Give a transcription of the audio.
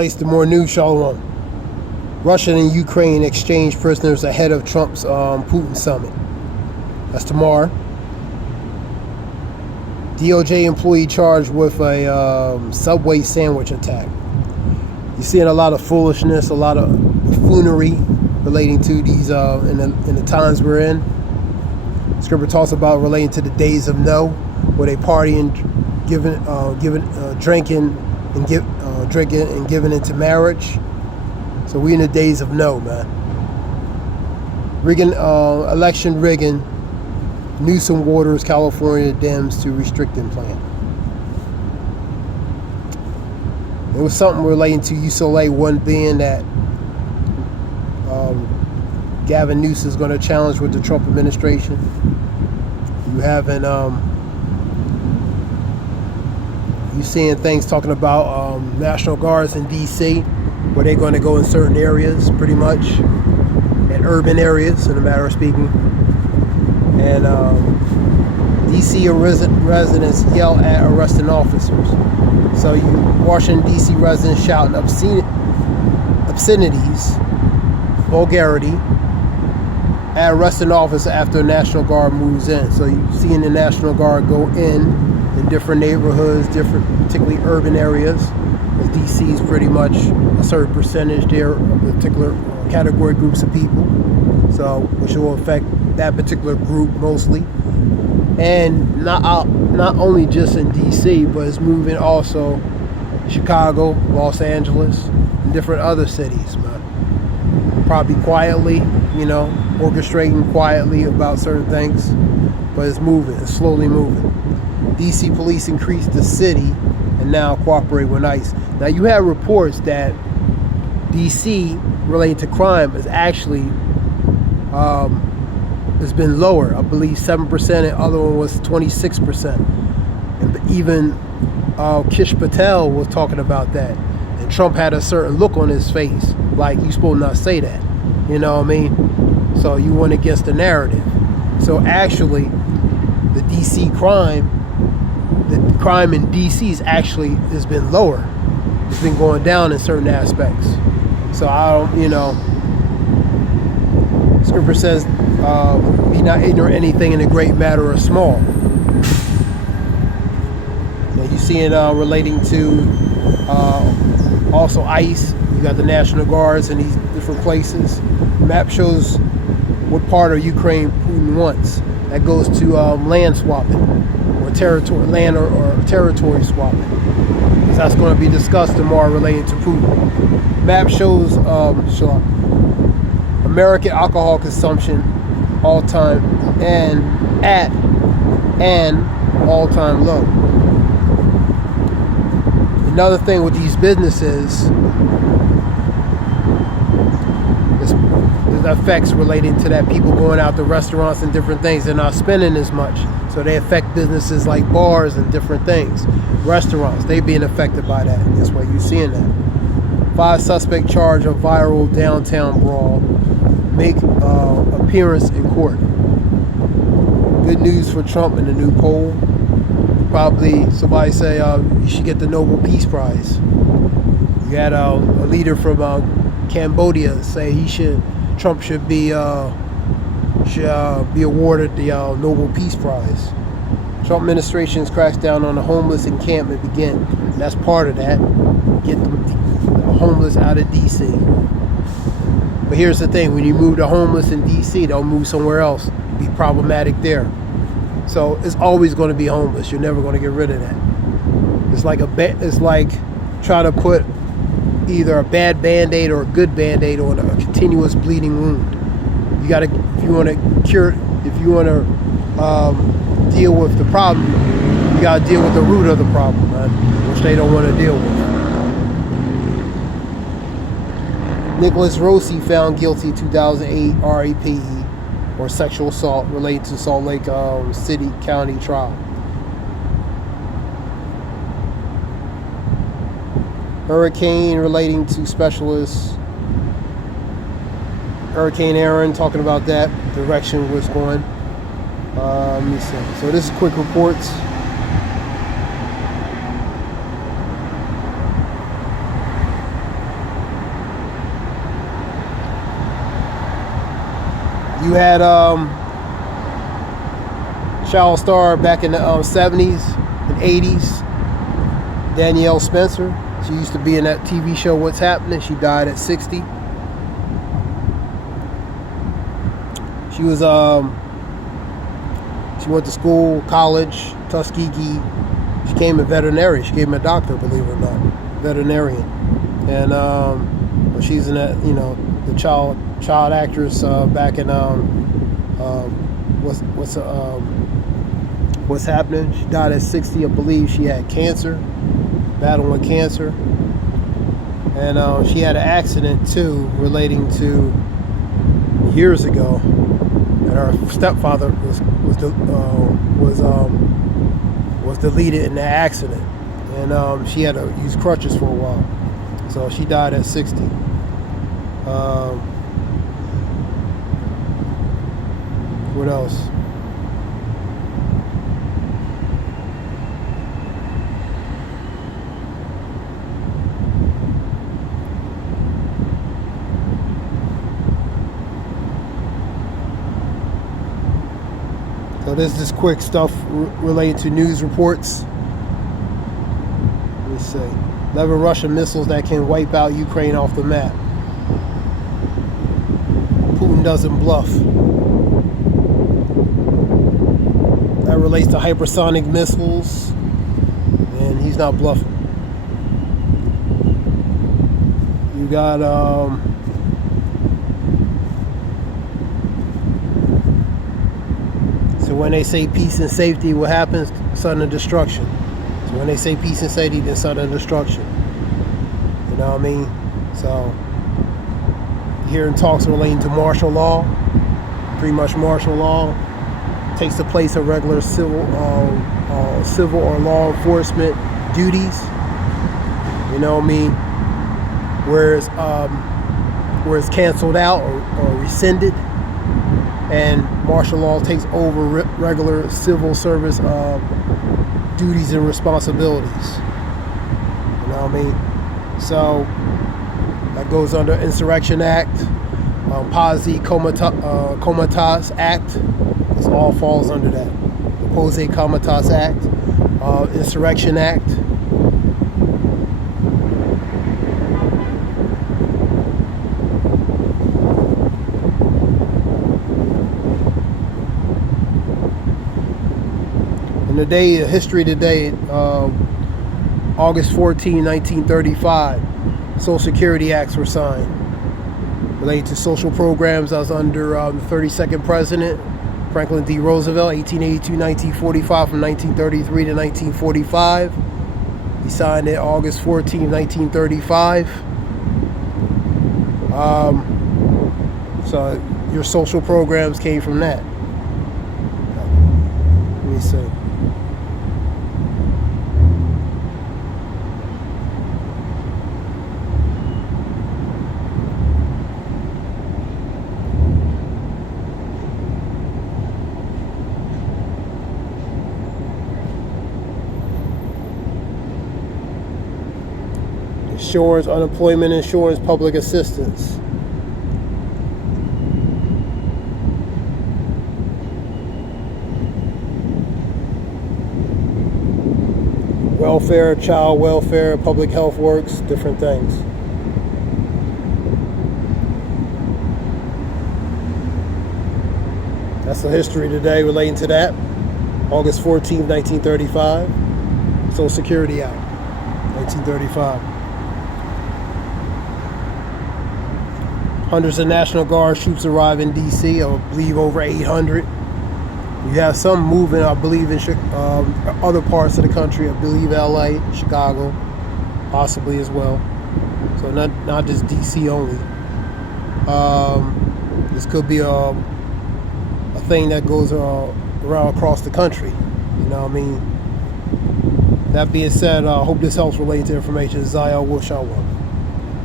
The more news, Shalom. Russia and Ukraine exchange prisoners ahead of Trump's Putin summit. That's tomorrow. DOJ employee charged with a Subway sandwich attack. You're seeing a lot of foolishness, a lot of buffoonery relating to these in the times we're in. Scripture talks about relating to the days of no, where they partying, drinking and giving into marriage. So we in the days of no, man. Election rigging. Newsom orders California Dems to restricting plan. It was something relating to UCLA, one being that Gavin Newsom is going to challenge with the Trump administration. You having you seeing things talking about National Guards in D.C., where they're going to go in certain areas, pretty much, in urban areas, in a matter of speaking. And D.C. residents yell at arresting officers. So you Washington, D.C. residents shouting obscenities, vulgarity, at arresting officer after a National Guard moves in. So you seeing the National Guard go in different neighborhoods, particularly urban areas. As D.C. is pretty much a certain percentage there of particular category groups of people. So which will affect that particular group mostly. And not only just in D.C., but it's moving also Chicago, Los Angeles, and different other cities, man. Probably quietly, orchestrating quietly about certain things, but it's moving, it's slowly moving. D.C. police increased the city and now cooperate with ICE. Now you have reports that D.C. related to crime is actually has been lower. I believe 7%, and the other one was 26%. And even Kish Patel was talking about that. And Trump had a certain look on his face, like you supposed not say that. You know what I mean? So you went against the narrative. So actually, the D.C. crime in D.C. has been lower. It's been going down in certain aspects. So Scripture says, be not ignorant of anything in the great matter or small. Now you see it relating to also ICE. You got the National Guards in these different places. The map shows what part of Ukraine Putin wants. That goes to land swapping, or territory, land or territory swapping. Because that's going to be discussed tomorrow relating to Putin. Map shows American alcohol consumption all-time and at an all-time low. Another thing with these businesses is the effects relating to that. People going out to restaurants and different things, they're not spending as much. So they affect businesses like bars and different things. Restaurants, they being affected by that. That's why you're seeing that. 5 suspect charged of viral downtown brawl make appearance in court. Good news for Trump in the new poll. Probably somebody say you should get the Nobel Peace Prize. You had a leader from Cambodia say Trump should be awarded the Nobel Peace Prize. Trump administration's cracks down on the homeless encampment begin. And that's part of that. Get the homeless out of D.C. But here's the thing: when you move the homeless in D.C., they'll move somewhere else. Be problematic there. So it's always going to be homeless. You're never going to get rid of that. It's like trying to put either a bad Band-Aid or a good Band-Aid on a continuous bleeding wound. You got to, if you want to deal with the problem, you got to deal with the root of the problem, man, which they don't want to deal with. Nicholas Rossi found guilty 2008 RAPE, or sexual assault related to Salt Lake City County trial. Hurricane relating to specialists. Hurricane Aaron, talking about that direction was going. Let me see. So this is quick reports. You had child star back in the 70s and 80s, Danielle Spencer. She used to be in that TV show What's Happening. She died at 60. She was she went to school, college, Tuskegee. She became a veterinarian. She became a doctor, believe it or not, veterinarian. And she's in that, the child actress back in What's Happening. She died at 60. I believe she had cancer, battling cancer, and she had an accident too, relating to years ago. And her stepfather was deleted in the accident, and she had to use crutches for a while. So she died at 60. What else? So this is quick stuff related to news reports. Let me see. 11 Russian missiles that can wipe out Ukraine off the map. Putin doesn't bluff. That relates to hypersonic missiles, and he's not bluffing. You got so when they say peace and safety, what happens? Sudden destruction. So when they say peace and safety, then sudden destruction. You know what I mean? So hearing talks relating to martial law, pretty much martial law takes the place of regular civil or law enforcement duties. You know what I mean? Where it's canceled out or rescinded, and martial law takes over regular civil service duties and responsibilities. You know what I mean? So that goes under Insurrection Act, Posse Comitatus Act. This all falls under that. The Posse Comitatus Act, Insurrection Act. And the day, history today, August 14, 1935, Social Security Acts were signed related to social programs. I was under the 32nd President, Franklin D. Roosevelt, 1882-1945, from 1933 to 1945. He signed it August 14, 1935. So your social programs came from that. Let me see. Insurance, unemployment insurance, public assistance. Welfare, child welfare, public health works, different things. That's the history today relating to that. August 14th, 1935. Social Security Act, 1935. Hundreds of National Guard troops arrive in D.C., I believe over 800. You have some movement, I believe, in other parts of the country. I believe L.A., Chicago, possibly as well. So not just D.C. only. This could be a thing that goes around across the country. You know what I mean? That being said, I hope this helps relating to information. Zayal Wushawa.